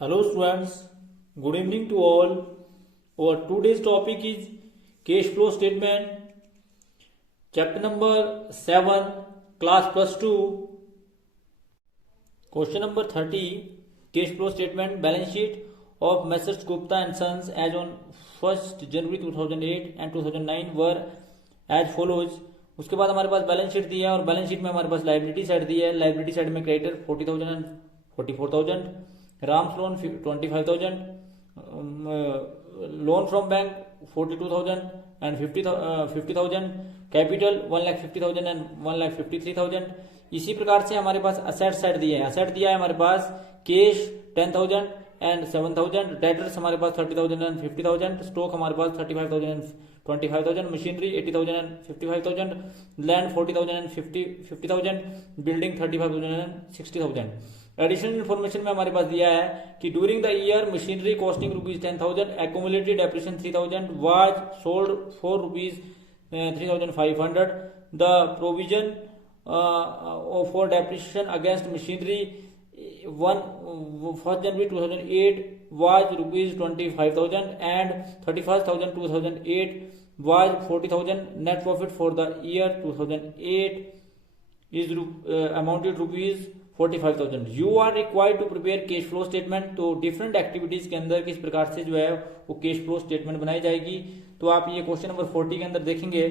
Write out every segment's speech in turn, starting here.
Hello students, good evening to all. Our today's topic is cash flow statement, chapter number 7, class plus 2. Question number 30, cash flow statement, balance sheet of Messrs Gupta and Sons as on 1st January 2008 and 2009 were as follows. उसके बाद हमारे पास balance sheet दी है और balance sheet में हमारे पास liability side दी है. Liability side में creditor 40,000 and 44,000, Ram's loan 25,000, loan from bank 42,000 and 50,000, capital 1,50,000 and 1,53,000. इसी प्रकार से हमारे पास असेट साइड दी है. असेट दिया है हमारे पास कैश 10,000 एंड 7,000, डेटर्स हमारे पास 30,000 एंड 50,000, स्टॉक हमारे पास 35,000 and 25,000, machinery 80,000 and 55,000, land 40,000 and 50,000, building 35,000 and 60,000. Additional information में हमारे पास दिया है कि during the year machinery costing rupees 10,000, accumulated depreciation 3,000, was sold for rupees 3,500. The provision for depreciation against machinery 1st January 2008 was rupees 25,000 and 31st 2008 was 40,000. Net profit for the year 2008 is amounted rupees 45,000. You are required to prepare cash flow statement. तो different activities के अंदर किस प्रकार से जो है वो cash flow statement बनाई जाएगी, तो आप ये क्वेश्चन नंबर 40 के अंदर देखेंगे.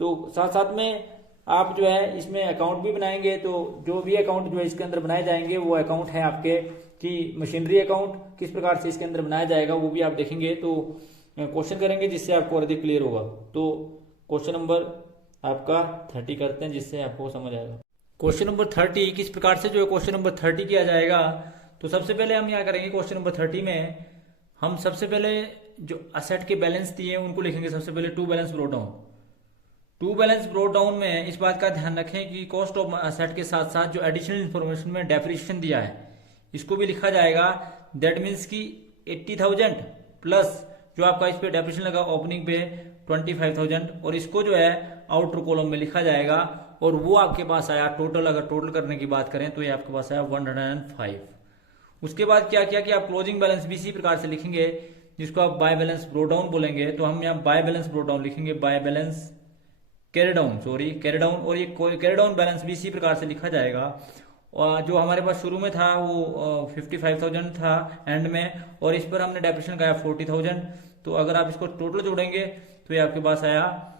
तो साथ साथ में आप जो है इसमें अकाउंट भी बनाएंगे. तो जो भी अकाउंट जो है इसके अंदर बनाए जाएंगे वो अकाउंट है आपके कि मशीनरी अकाउंट किस प्रकार से इसके अंदर बनाया जाएगा वो भी आप देखेंगे. तो क्वेश्चन करेंगे जिससे आपको और अधिक क्लियर होगा. तो क्वेश्चन नंबर आपका 30 करते हैं जिससे आपको समझ आएगा. क्वेश्चन नंबर 30 किस प्रकार से जो है क्वेश्चन नंबर 30 किया जाएगा. तो सबसे पहले हम यहाँ करेंगे क्वेश्चन नंबर 30 में हम सबसे पहले जो असेट के बैलेंस दिए उनको लिखेंगे. सबसे पहले to balance brought down. To balance brought down में इस बात का ध्यान रखें कि कॉस्ट ऑफ असेट के साथ साथ जो एडिशनल इन्फॉर्मेशन में डेप्रिसिएशन दिया है इसको भी लिखा जाएगा. दैट मीन्स कि 80,000 प्लस जो आपका इस पे डेप्रिसिएशन लगा ओपनिंग पे 25,000 और इसको जो है आउटर कॉलम में लिखा जाएगा. और वो आपके पास आया टोटल, अगर टोटल करने की बात करें तो ये आपके पास आया 105. उसके बाद क्या किया कि आप क्लोजिंग बैलेंस भी इसी प्रकार से लिखेंगे जिसको आप बाय बैलेंस ब्रोट डाउन बोलेंगे. तो हम यहाँ बाय बैलेंस ब्रोट डाउन लिखेंगे, by balance carry down, carry down. और ये कैरी डाउन बैलेंस भी इसी प्रकार से लिखा जाएगा. और जो हमारे पास शुरू में था वो 55,000 था एंड में, और इस पर हमने डेप्रिसिएशन लगाया 40,000. तो अगर आप इसको टोटल जोड़ेंगे तो ये आपके पास आया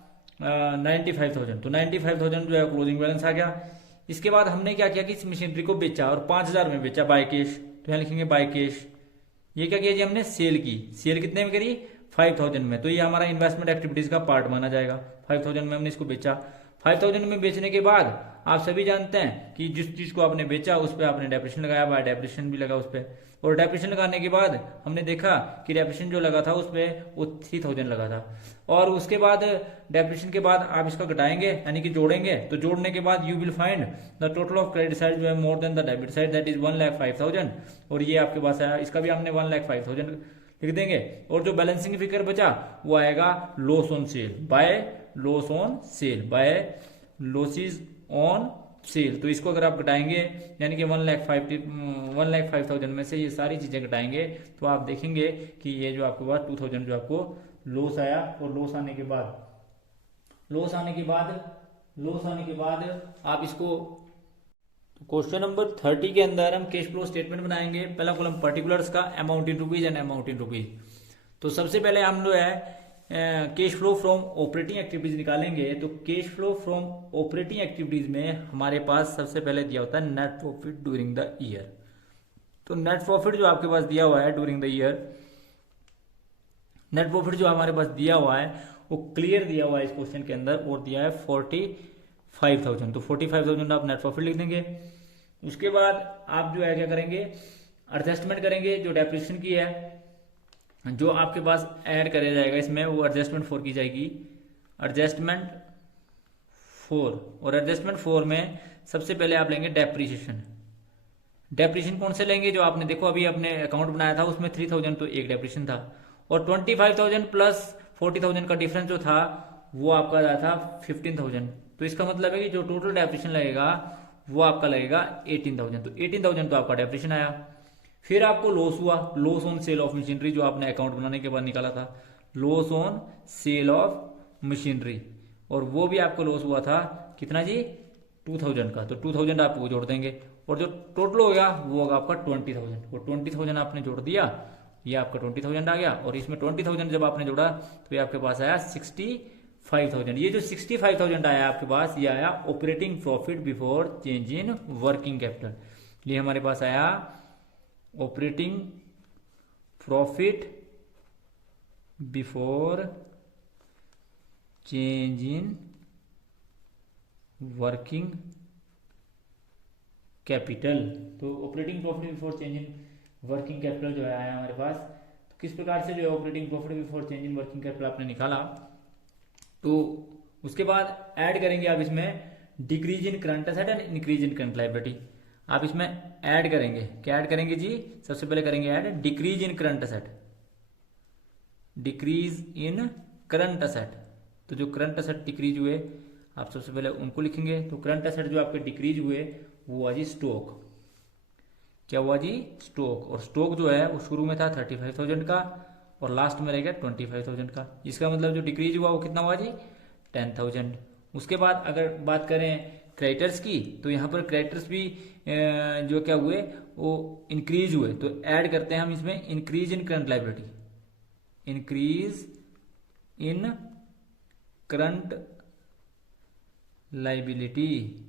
95,000. तो 95,000 जो है क्लोजिंग बैलेंस आ गया. इसके बाद हमने क्या किया कि इस मशीनरी को बेचा और 5,000 में बेचा बाय कैश. तो यहाँ लिखेंगे बाय कैश. ये क्या किया जी हमने सेल की. सेल कितने में करी 5,000 में. तो ये हमारा इन्वेस्टमेंट एक्टिविटीज का पार्ट माना जाएगा. 5,000 में हमने इसको बेचा. 5,000 में बेचने के बाद आप सभी जानते हैं कि जिस चीज को आपने बेचा उस पर आपने डेप्रिसिएशन लगाया, बाय डेप्रिसिएशन भी लगा उस पर. और डेप्रिसिएशन लगाने के बाद हमने देखा कि डेप्रिसिएशन जो लगा था उस पर वो 3,000 लगा था. और उसके बाद डेप्रिसिएशन के बाद आप इसका घटाएंगे यानी कि जोड़ेंगे. तो जोड़ने के बाद you will find the total of credit side जो है more than the debit side, that is 1,05,000. और ये आपके पास आया, इसका भी हमने 1,05,000 लिख देंगे. और जो बैलेंसिंग फिगर बचा वो आएगा loss on sale, by loss on sale, by losses on sale. तो इसको अगर आप घटाएंगे यानी कि 1,05,000 में से ये सारी चीजें घटाएंगे तो आप देखेंगे कि ये जो आपके पास 2,000 जो आपको लॉस आया. और लॉस आने के बाद आप इसको क्वेश्चन नंबर 30 के अंदर हम कैश फ्लो स्टेटमेंट बनाएंगे. पहला कॉलम पर्टिकुलर्स का, amount in rupees and amount in rupees. तो सबसे पहले हम जो है cash flow from operating activities निकालेंगे. तो cash flow from operating activities में हमारे पास सबसे पहले दिया होता है net profit during the year. तो नेट प्रॉफिट जो आपके पास दिया हुआ है during the year, net profit जो हमारे पास दिया हुआ है वो क्लियर दिया हुआ है इस क्वेश्चन के अंदर और दिया है 45,000. तो 45,000 आप नेट प्रॉफिट लिख देंगे. उसके बाद आप जो है क्या करेंगे, एडजस्टमेंट करेंगे. जो डेप्रिसिएशन की है जो आपके पास ऐड करा जाएगा इसमें वो एडजस्टमेंट 4 की जाएगी, एडजस्टमेंट 4. और एडजस्टमेंट 4 में सबसे पहले आप लेंगे डेप्रिसिएशन. डेप्रिसिएशन कौन से लेंगे, जो आपने देखो अभी अपने अकाउंट बनाया था उसमें 3,000 तो एक डेप्रिसिएशन था. और 25,000 प्लस 40,000 का डिफरेंस जो था वो आपका आया था 15,000. तो इसका मतलब है कि जो टोटल डेप्रिसिएशन लगेगा वो आपका लगेगा 18,000. तो 18,000 तो आपका डेप्रिसिएशन आया. फिर आपको लॉस हुआ, loss on cell of machinery, जो आपने अकाउंट बनाने के बाद निकाला था, loss on cell of machinery, और वो भी आपको लॉस हुआ था कितना जी, 2000 का। तो 2000 आप वो जोड़ देंगे, और जो टोटल हो गया वो होगा आपका 20,000। वो 20,000 आपने जोड़ दिया, ये आपका 20,000 आ गया, और इसमें 20,000 जब आपने जोड़ा तो ये आपके पास आया 65,000। ये जो 65,000 आया आपके पास, ये आया operating profit before change in working capital. ये हमारे पास आया operating profit before change in working capital. तो operating profit before change in working capital जो है आया हमारे पास। तो किस प्रकार से जो है operating profit before change in working capital आपने निकाला, तो उसके बाद ऐड करेंगे आप इसमें decrease in current asset and increase in current liability. आप इसमें ऐड करेंगे, क्या ऐड करेंगे जी, सबसे पहले करेंगे add decrease in current asset, decrease in current asset. तो जो करंट एसेट डिक्रीज हुए आप सबसे पहले उनको लिखेंगे। तो करंट एसेट जो आपके डिक्रीज हुए वो हुआ जी स्टॉक। क्या हुआ जी, स्टॉक। और स्टॉक जो है वो शुरू में था 35,000 का और लास्ट में रहेगा 25,000 का। इसका मतलब जो डिक्रीज हुआ वो कितना हुआ जी, 10,000। उसके बाद अगर बात करें क्रेडिटर्स की, तो यहाँ पर क्रेडिटर्स भी जो क्या हुए वो इंक्रीज हुए। तो ऐड करते हैं हम इसमें increase in current liability, increase in current liability,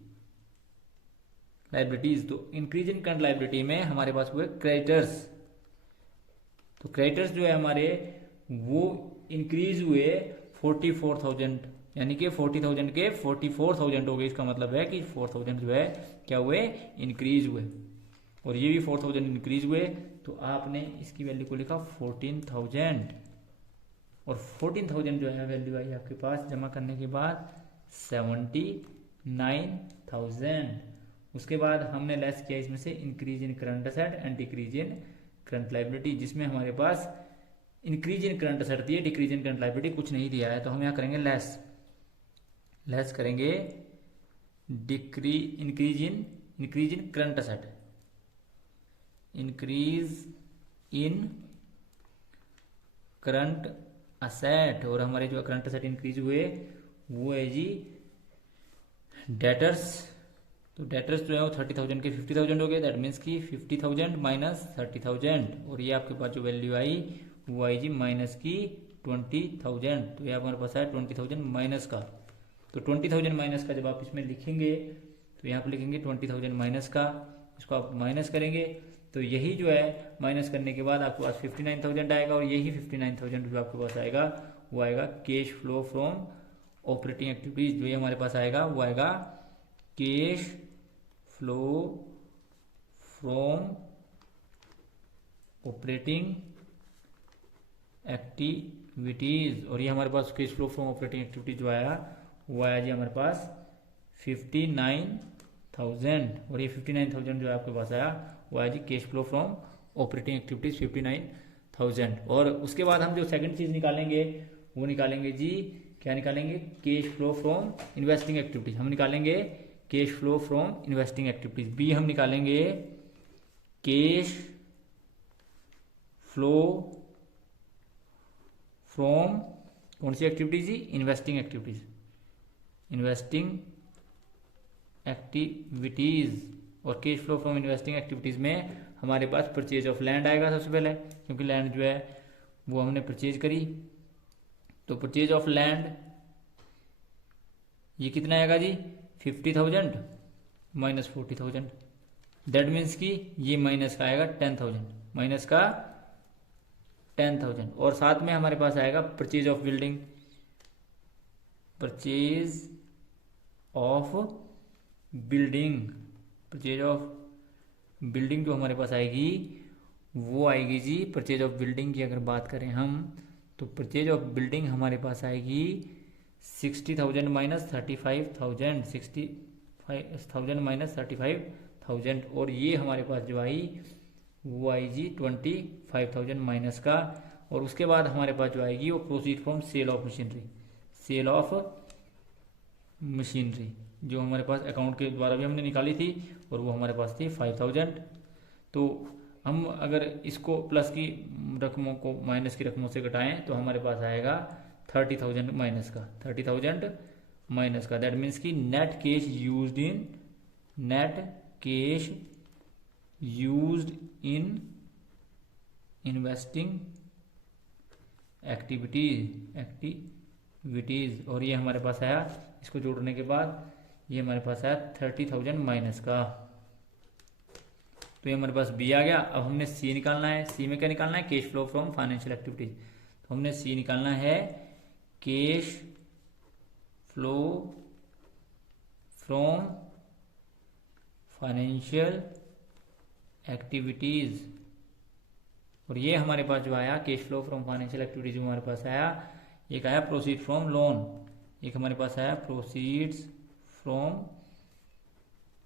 liabilities. तो इंक्रीज इन करंट लायबिलिटी में हमारे पास हुए क्रेडिटर्स। तो क्रेडिटर्स जो है हमारे वो इंक्रीज हुए 44,000, यानी कि 40,000 के 44,000 हो गए। इसका मतलब है कि 4,000 जो है क्या हुए, इंक्रीज हुए, और ये भी 4,000 इंक्रीज हुए। तो आपने इसकी वैल्यू को लिखा 14,000, और 14,000 जो है वैल्यू आई आपके पास जमा करने के बाद 79,000। उसके बाद हमने लेस किया इसमें से increase in current asset and decrease in current liability, जिसमें हमारे पास इंक्रीज इन करंट एसेट दिए, डिक्रीज इन करंट लायबिलिटी कुछ नहीं दिया है। तो हम यहाँ करेंगे लेस, लेस करेंगे increase in current asset, increase in current asset. और हमारे जो करंट असेट इंक्रीज हुए वो है जी डेटर्स। तो डेटर्स जो है वो 30,000 के 50,000 हो गए। दैट मीन्स की 50,000 माइनस 30,000, और ये आपके पास जो वैल्यू आई वो आई जी माइनस की 20,000। तो ये हमारे पास है 20,000 माइनस का। तो 20,000 माइनस का जब आप इसमें लिखेंगे तो यहाँ पे लिखेंगे 20,000 माइनस का, इसको आप माइनस करेंगे तो यही जो है माइनस करने के बाद आपके पास 59,000 आएगा, और यही 59,000 जो आपके पास आएगा वो आएगा cash flow from operating activities. जो ये हमारे पास आएगा वो आएगा cash flow from operating activities. और ये हमारे पास cash flow from operating activities जो आया वो आया जी हमारे पास 59,000, और ये 59,000 जो आपके पास आया वो आया जी cash flow from operating activities 59,000। और उसके बाद हम जो सेकंड चीज निकालेंगे वो निकालेंगे जी, क्या निकालेंगे, cash flow from investing activities. हम निकालेंगे cash flow from investing activities. B हम निकालेंगे कैश फ्लो फ्रॉम कौन सी एक्टिविटीज जी, इन्वेस्टिंग एक्टिविटीज, इन्वेस्टिंग एक्टिविटीज। और cash flow from investing activities में हमारे पास परचेज ऑफ लैंड आएगा सबसे पहले, क्योंकि लैंड जो है वो हमने परचेज करी। तो परचेज ऑफ लैंड ये कितना आएगा जी, 50,000 माइनस 40,000। दैट मीन्स कि ये माइनस का आएगा 10,000, माइनस का 10,000। और साथ में हमारे पास आएगा purchase of building, purchase of building, purchase of building जो हमारे पास आएगी वो आएगी जी, परचेज ऑफ बिल्डिंग की अगर बात करें हम तो परचेज ऑफ बिल्डिंग हमारे पास आएगी 60,000 माइनस 35,000, 60,000 माइनस 35,000। और ये हमारे पास जो आई वो आई जी 25,000 माइनस का। और उसके बाद हमारे पास जो आएगी वो proceed from sale of machinery, sale of machinery जो हमारे पास अकाउंट के द्वारा भी हमने निकाली थी, और वो हमारे पास थी 5,000। तो हम अगर इसको प्लस की रकमों को माइनस की रकमों से घटाएं तो हमारे पास आएगा 30,000 माइनस का, 30,000 माइनस का। दैट मीन्स कि net cash used in investing activities, और ये हमारे पास आया, इसको जोड़ने के बाद ये हमारे पास आया 30,000 माइनस का। तो ये हमारे पास बी आ गया। अब हमने सी निकालना है। सी में क्या निकालना है? Cash flow from financial activities. तो हमने सी निकालना है cash flow from financial activities, और ये हमारे पास जो आया cash flow from financial activities जो हमारे पास आया, एक आया प्रोसीड फ्रॉम लोन, एक हमारे पास आया प्रोसीड्स फ्रॉम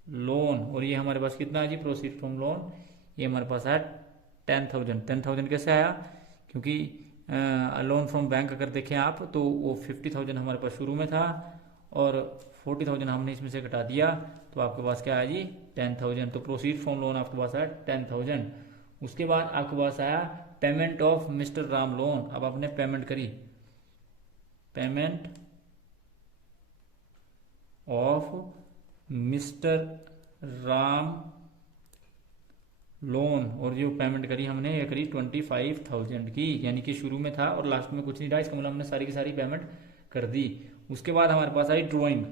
लोन, और ये हमारे पास कितना है जी? प्रोसीड फ्रॉम लोन, ये हमारे पास आया 10,000। 10,000 कैसे आया? क्योंकि लोन फ्रॉम बैंक अगर देखें आप तो वो 50,000 हमारे पास शुरू में था और 40,000 हमने इसमें से घटा दिया, तो आपके पास क्या आया जी? 10,000। तो प्रोसीड फ्रॉम लोन आपके पास आया 10,000। उसके बाद आपके पास आया payment of mister Ram loan. अब आपने पेमेंट करी, payment of mister Ram loan, और जो पेमेंट करी हमने ये करी 25,000 की, यानी कि शुरू में था और लास्ट में कुछ नहीं रहा, इसका मतलब हमने सारी की सारी पेमेंट कर दी। उसके बाद हमारे पास आई ड्राइंग,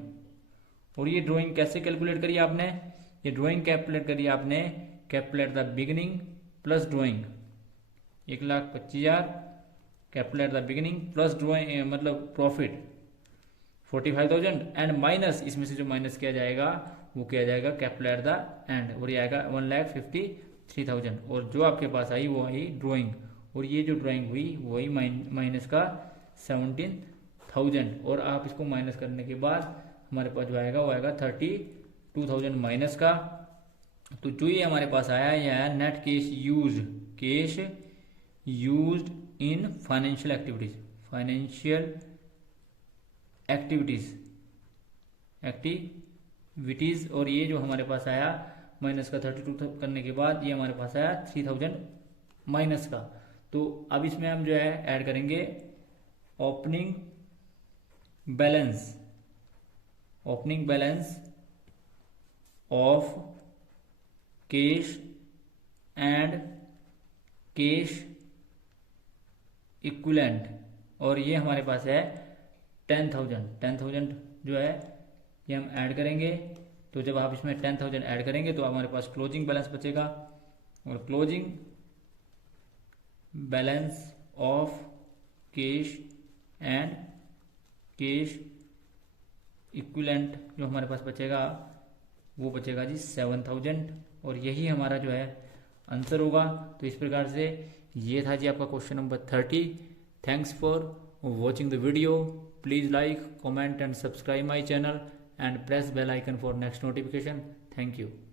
और ये ड्राइंग कैसे कैलकुलेट करी आपने? ये ड्राइंग कैलकुलेट करी आपने, calculate the beginning plus drawing, 1,25,000 calculate the beginning plus drawing मतलब प्रॉफिट 45,000 एंड माइनस, इसमें से जो माइनस किया जाएगा वो किया जाएगा कैलकुलेट द एंड, और ये आएगा 1,53,000। और जो आपके पास आई वो आई ड्राइंग, और ये जो ड्राइंग हुई वही माइनस का 17,000, और आप इसको माइनस करने के बाद हमारे पास जो आएगा वो आएगा 32,000 माइनस का। तो जो ये हमारे पास आया ये आया net cash used in financial activities, और ये जो हमारे पास आया माइनस का 32 करने के बाद ये हमारे पास आया 3,000 माइनस का। तो अब इसमें हम जो है ऐड करेंगे opening balance of cash and cash equivalent, और ये हमारे पास है 10,000 जो है ये हम ऐड करेंगे। तो जब आप इसमें 10,000 ऐड करेंगे तो हमारे पास क्लोजिंग बैलेंस बचेगा, और closing balance of cash and cash equivalent जो हमारे पास बचेगा वो बचेगा जी 7,000, और यही हमारा जो है आंसर होगा। तो इस प्रकार से ये था जी आपका question number 30। Thanks for watching the video. Please like, comment and subscribe my channel and press bell icon for next notification. Thank you.